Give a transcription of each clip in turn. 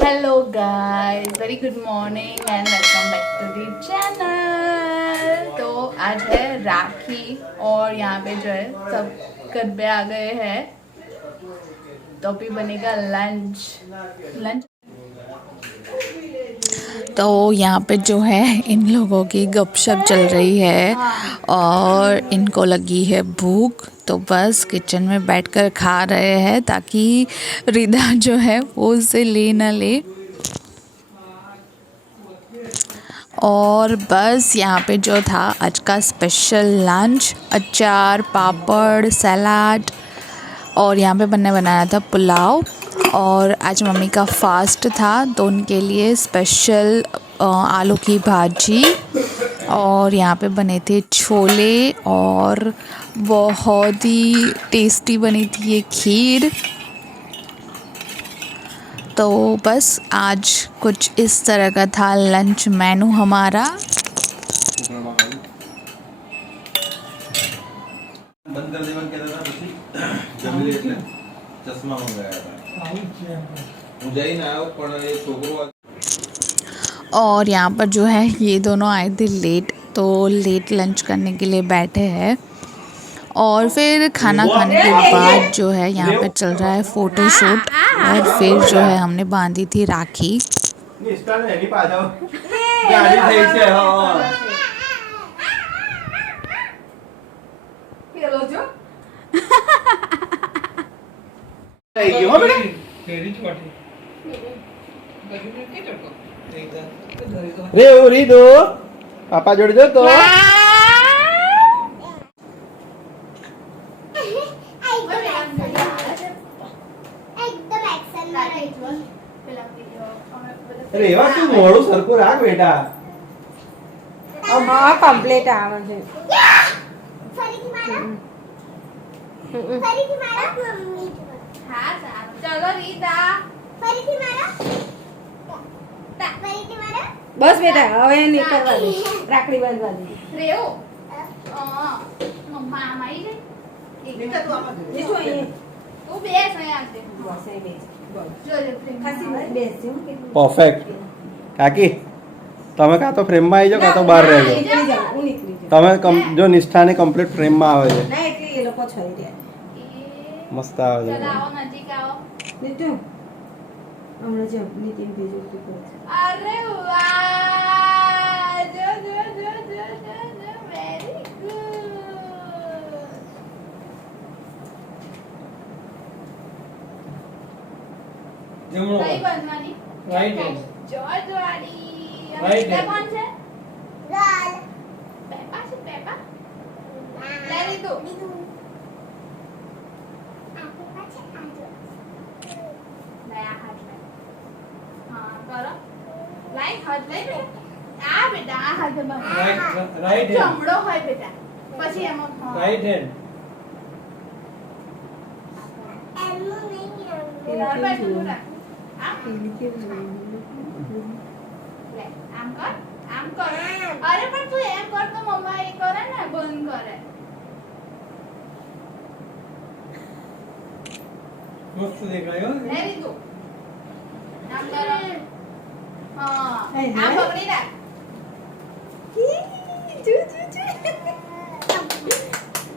Hello guys, very good morning and welcome back to the channel. तो आज है राखी और यहाँ पे जो है सब गरबे आ गए हैं, तो अभी बनेगा लंच। लंच तो यहाँ पे जो है इन लोगों की गपशप चल रही है और इनको लगी है भूख, तो बस किचन में बैठकर खा रहे हैं ताकि रिदा जो है वो उसे ले ना ले। और बस यहाँ पे जो था आज का स्पेशल लंच, अचार, पापड़, सलाद और यहाँ पे बनाया था पुलाव। और आज मम्मी का फास्ट था तो उनके लिए स्पेशल आलू की भाजी और यहाँ पे बने थे छोले और बहुत ही टेस्टी बनी थी ये खीर। तो बस आज कुछ इस तरह का था लंच मेनू हमारा। बंद कर दे मन कहता था પછી જમી એટલે ચશ્મા મંગાયા હતા હું જઈને આવ્યો પણ એ છોકરો और यहाँ पर जो है ये दोनों आए थे लेट, तो लेट लंच करने के लिए बैठे हैं। और फिर खाना खाने के बाद जो है यहाँ पे चल रहा है फ़ोटो शूट। और फिर जो है हमने बांधी थी राखी। રે ઉરી દો પાપા જોડી દો તો અરે એવા શું મોડું સરખું રાખ બેટા હા કમ્પ્લીટ આવે છે ફરીથી મારા મમ્મી हाँ साहब, चलो रीता। ફરીથી મારા ફરીથી મારા બસ બેટા હવે નીકળવા દે રાખડી બાંધવા દે रेव मम्मा आई गई। બેટા તું આમાં જો જો એ तू बेस है आज देखो। બસ એ બેસ जो जो प्रेम ખાસી બેસ જો કે પરફેક્ટ કાકી તમે કાં તો ફ્રેમમાં આવી જાઓ કાં તો બહાર રહેજો નીકળી જાવ હું નીકળી જાવ તમે જો નિષ્ઠાને કમ્પ્લીટ ફ્રેમમાં આવે છે ના એટલે એ લોકો છઈ રહ્યા મસ્ત આવે છે चलो आओ नजीक आओ। નીતુ હમણાં જો નીતિન ભેજો તું કરે अरे वाह, जो जो जो जो जो जो वेरी गुड। कई बनवानी राइट हैंड जॉर्ज वाली। Right क्या hand. कौन से ગાલ पेपा से पेपा ले ली तू। આપણી પાસે આજો नया हाथ में हाँ करो लाइक हाथ ले बेटा आ बेटा आ हाथ में राइट हैंड चमड़ो है बेटा પછી એમાં હા राइट हैंड એમનું નહીં આવડે બરાબર બેઠું રાખ આમ છે લે આમ કર અરે પણ તું એમ કર તો મમ્મા એ કરે ને બંધ કરે मस्त देखायो લે લીધું આમ કરો હા Hey, આ hey. પકડી રાખ જો જો જો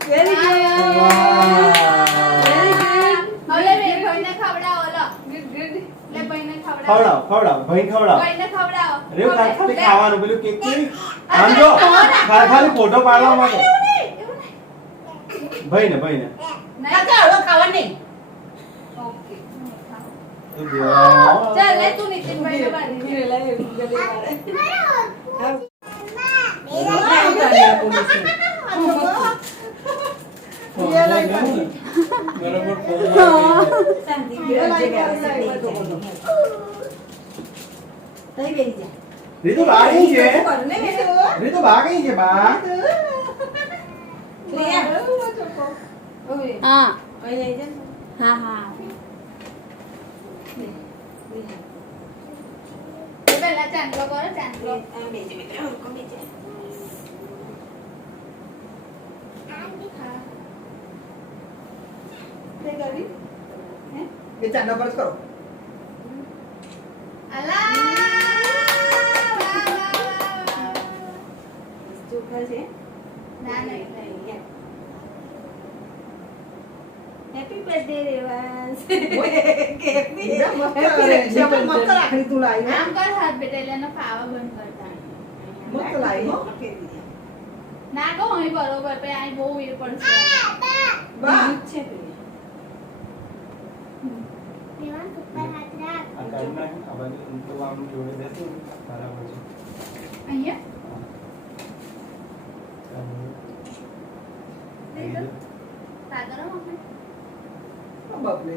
વેરી ગુડ હવે બે ભાઈને ખવડાવો લો ગુડ ગુડ લે ભાઈને ખવડાવો ખવડાવ ખવડાવ ભાઈ ખવડાવ ભાઈને ખવડાવો અરે ખાલી લે. ખાવાનું પેલું કેક કેવી આમ જો ખાલી ફોટો પાડવા માટે એવું નહીં. ભાઈને નહીં. ઓકે એ દેવા ચાલ લે તું નીતિનભાઈને બાંધી દે. ગીરે લાય ગલે મારે बराबर શાંતિ ગીરે જગ્યાએ તઈ બેસી જા રીતુ ભાગી છે કરને બેસો રીતુ ભાગી છે બા પ્રિયા ઓય હા ઓય લઈ જા હા હા એ પહેલા ચાંદલો કરો ચાંદલો આમ બેસી બેટા ઓરકો બેસી તે કરી હે ये चांदा परस करो આગળ છે ના નહીં નહીં. હેપી બર્થડે રેવાંશ બેટા, મસ્ત રક્ષાબંધન મસ્ત રાખડી તું લાવી હો. આમ કર હાથ બેટા એટલે એને પાવા બંધ કરતા મસ્ત લાવી હો. ના કહો અહીં બરોબર પછી અહીં બહુ એ પડશે બા છે પેલી. દેવાન ઉપર હાથ રાખ. આ કાઢના આ બાજુ તો આમ જોડે દેતું બરાબર છે. અહીંયા સાગર મમ્મી ઓ બાપરે.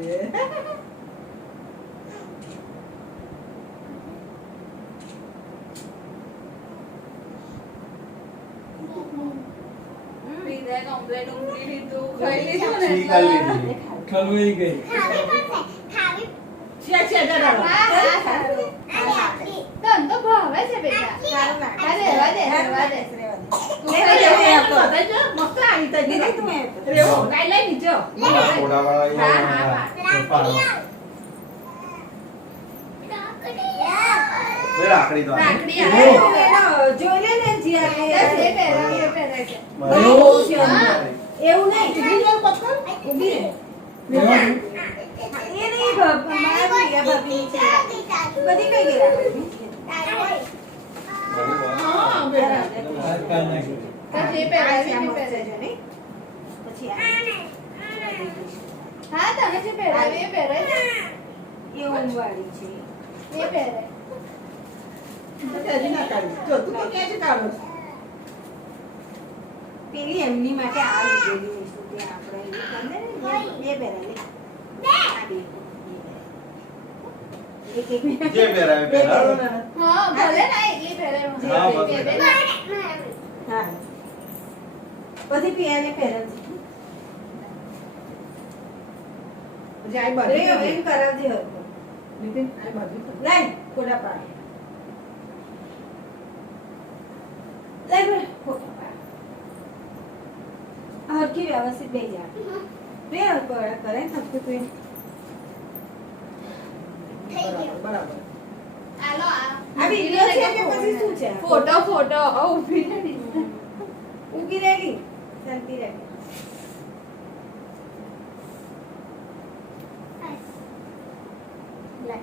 પીધે કમ્પ્લેટ ઊંઘી લીધું ખાઈ લીધું ને ઠીક આ લીધી. ખલવાઈ ગઈ. ખાવી પડશે. ખાવી. છે દાદા. હા, હા, સારું. આ લાકડી. તને તો ભાવે છે બેટા સારું લાગે. અરે રહેવા દે રહેવા દે તું લે, ખાઈ લે, લે. લે, બધા જો મસ્ત આવી તઈ દીદી તું એ રેવો કાઈ લઈ નીચો. થોડાવાળા હા, અહીંયા રાખડી પાડો. આવ. રાખડી. બે રાખડી તો આપી. રાખડી આવે જોઈ લે ને જીયા એ પહેરા એ પહેરે છે બહુ છે હા. એવું નહીં ટીવી લે પકડ. ઊભી રહે. લેવાનું? એ નહીં મારા પ્રિયા ભાભી છે બધી કઈ ગઈ રાખડી? હા બેટા. આ કાઢ નાખ્યું. પછી એ આ પહેરાવી છે, આ બી મસ્ત પહેરે છે નહીં? પછી આ હા તને જે પહેરાવી એ પહેરે છે એ ઊંઘવાળી છે એ પહેરે તો હજી ના કાઢી. જો તું તો કે છે કાઢો. પેલી એમની માટે આ લીધેલી વસ્તુ તે આપણે એ કરે ને, બે પહેરે લે. આ બે. એક એક જે પહેરાવે બે પહેરાવે. પહેરે. હા ભલે ના એટલી પહેરે હા, બસ બે બે પહેરે. હા પછી પિયાને પહેરે છે જાય બાજુ. રે એમ કરાવજે હતો નીતિન આ બાજુ. લઈ ખોટા પાડ લઈ રે ખોટા પાડ હરખી વ્યવસ્થિત બેસી જા રે કરે ને થતું તું બરાબર. આલો આ વિડિયો છે કે પછી શું છે ફોટો ફોટો ઊભી રહી ઊભી રહેલી શાંતિ રહે લે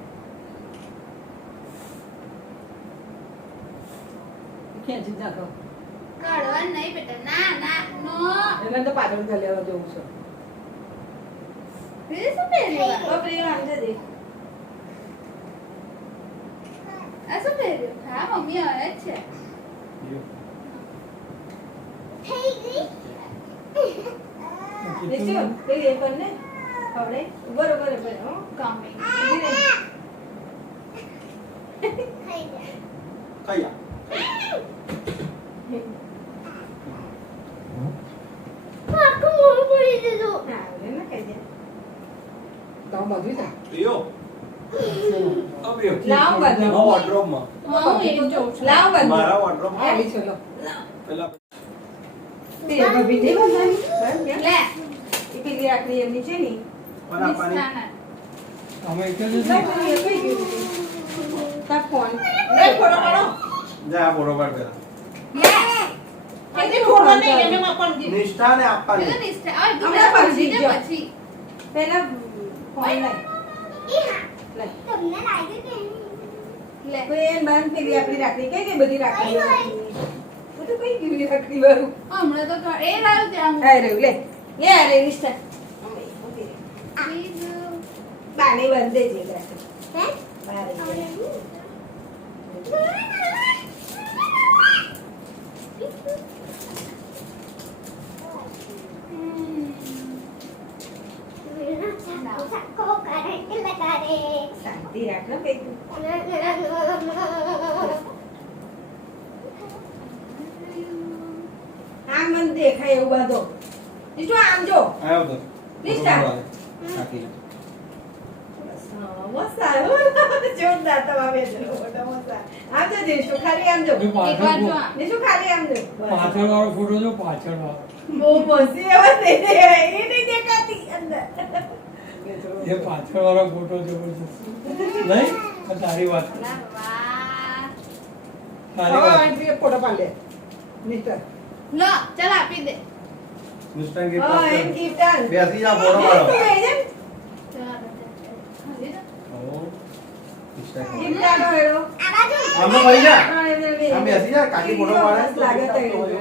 ખેંચી નાખો. કાઢવાનું નહીં બેટા ના ના નો એને તો પાછળ લેવા જવું છે. એ શું પહેર્યું ઓ પ્રિય આમ જજે આ શું પહેર્યું હા મમ્મી આવે જ છે થઈ ગઈ. દેખજો પેલી એ કરને હવે બરોબર બરોબર હો કમી ઊભી રહે થઈ ગયા. ખાઈ જા. આખું મોઢું ફોડી દીધું. હા હવે ના કહી દે તો બધું જા. પિયો. અબ્યો. લાવ બધું. આ વોર્ડરોબમાં. હું એ જોઉં છું લાવ બધું મારા વોર્ડરોબમાં આવી છે લો. પેલા તે ભાભી દે બધાની બસ લે એ પેલી રાખડી એમની છે ને પરા પાણી. નિશાના. અમે એક જ લઈ હતી. પેલી એ કઈ ગયું તા ફોન લે ફોટો પાડો. જા બરોબર પેલા. હજી ફોટો નહીં એને માં પણ દી. નિષ્ઠાને આપવાની. પેલો નિષ્ઠા આ તું હમણાં પછી પછી દે જો. પછી પહેલા ફોન લઈ ઈ હા. લઈ તમને લાગ્યું કે નહીં? લે કોઈ એન બાંધ પેલી આપણી રાખડી કઈ ગઈ બધી રાખડી બધું કઈ ગયું રાખડી વાળું હમણાં તો એ લાવ્યું ત્યાં આ રહ્યું લે લે આ રે નિષ્ઠા બીજું બાને બંધે છે રાખડી હે? બારે सबको करंट लगा रे. શાંતિ રાખ ને કઈ આમ મને દેખાય એવું બાંધો નિષ્ઠા આમ જો આવ્યો તો. નિષ્ઠા. નાખી લે. મસ્ત આવ્યો જોરદાર તમારે મસ્ત આમ જો દેશો ખાલી આમ જો હવે એક વાર જો પાછળ આ. દેશો ખાલી આમ જો પાછળ વાળો ફોટો જો પાછળ વાળો. બહુ મસ્તી એવા દે એ નહીં દેખાતી અંદર એ પાછળ વાળો ફોટો જબરજસ્ત. નહીં? આ સારી વાત. ના વાહ સારી હવે વાત. આંટી ફોટો પાડ લે. નિષ્ઠા. લો ચાલ આપી દે. મિસ્ટર ગિફ્ટ હા, એમ આપો. gift આલ. બેસી જા ફોટો પાડો ચાલ આપી દે. ઓ, મિસ્ટર gift આલો એનો. આ બાજુ આમાં ભાઈ જા હા, એને બે. આમ બેસી જા કાકી ફોટો પાડે બસ લાગે તો એનો.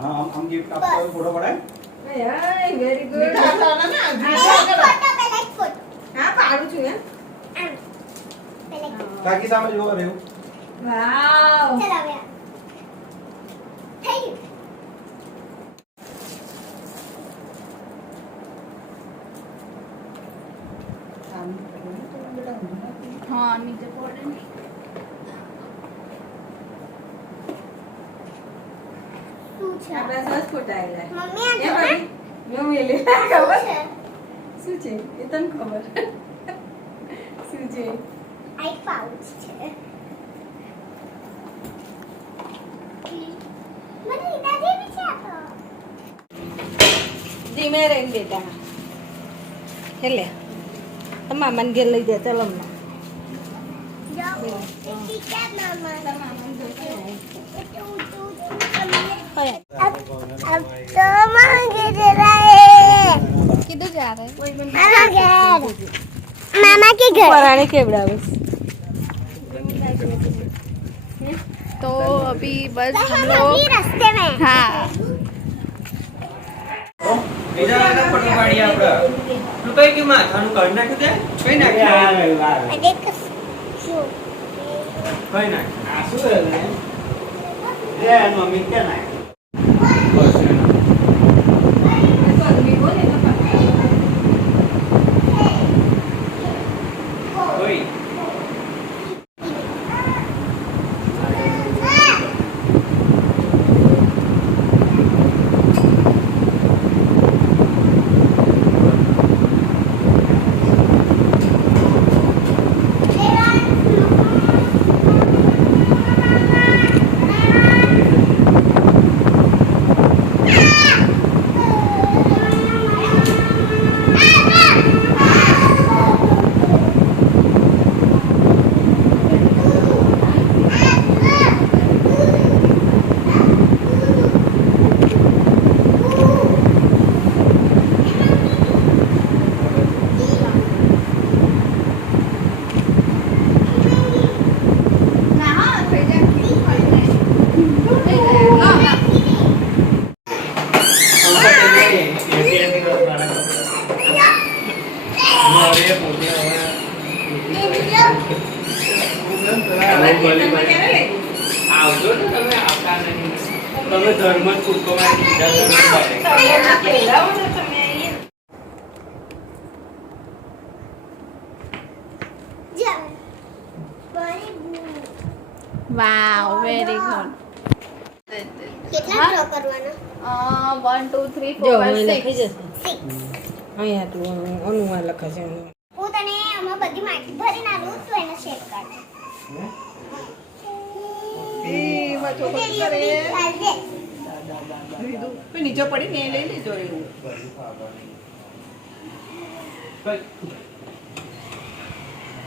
હા આમ ગિફ્ટ આપતો હોય ફોટો પાડાય હાય, very good. એક ફોટો પેલા એક ફોટો હા, પાડું છું, હે. આમ પેલા એક. કાકી સામે જોવો રેવું વાવ. ચાલ હવે આ. થઈ ગયું. હા નીચે પડે ને. શું છે આપણા સરસ ફોટા આયેલા. મમ્મી આ એ જો ભાઈ, મેં મેલી. શું ખબર? છે શું છે? એ તને ખબર. શું છે? આ એક પાઉચ છે મને લીધા જેવી છે આ તો ધીમે રહીને બેટા. એટલે મામાને ઘેર લઈ જાય. ચાલો અમ્મા. જાઓ ટીચર મામા अब तो मांगे रहे કીધું જા રહે. मामा के घर પરાણે કેવડાવે. તો અભી બસ तो हम हम लोग अभी रास्ते में हाँ બીજા વાળા ફોટો પાડી આપણે. તું કઈ કે માથાનું કાઢી નાખ્યું તે? કઈ નાખ્યું? देख शो કઈ નાખ્યું? આ શું છે રે મમ્મી કે ના ઓય ના હા થઈ જાય. થઈ જાય. લો. આવજો ને તમે આવતા નહીં. તમે ધર્મ જ કૂદકો મારી બીજા ધર્મ जा વાવ વેરી ગુડ. कितना ड्रॉ करवाना 1 2 3 જો 4 અહીં 5 લખી 6 જશે. અહીંયા તું અનુમાન લખાશે. હું તને આમાં બધી માટી ભરીને આલું તું એને શેપ કર નીચે પડી ને લઈ લેજો એવું.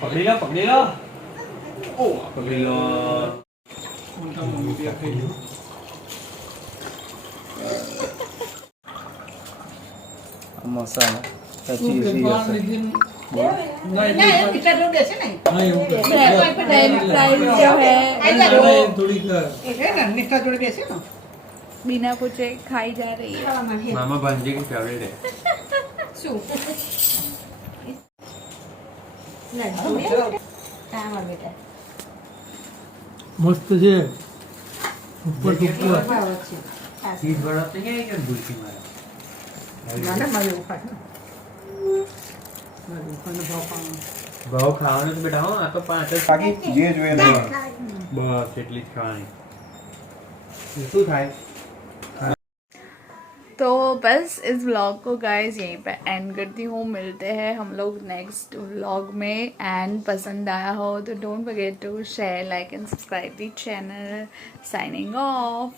પકડી લો પકડી લો. ઓ પકડી લો. મમ્મી બે ખાઈ લો. મસાલા बिना पूछे खाई जा रही है. मामा भांजे की फेवरेट है. શું? બેટા મસ્ત છે. ઉપર ભાવ છે. ચીઝ વાળા તો ક્યાં કે ભૂલથી મારા. મારે મારે એવું ખાતું. મારે ઉપરનો ભાવ ખાવાનો. ભાવ ખાવાનું તો બેટા હો આ તો 5 જ. કાકી જે જોઈએ ને બસ એટલી જ ખાવાની. શું થાય? तो बस इस व्लॉग को गाइस यहीं पे एंड करती हूँ. मिलते हैं हम लोग नेक्स्ट व्लॉग में. एंड पसंद आया हो तो don't forget to share like and subscribe the channel. Signing of.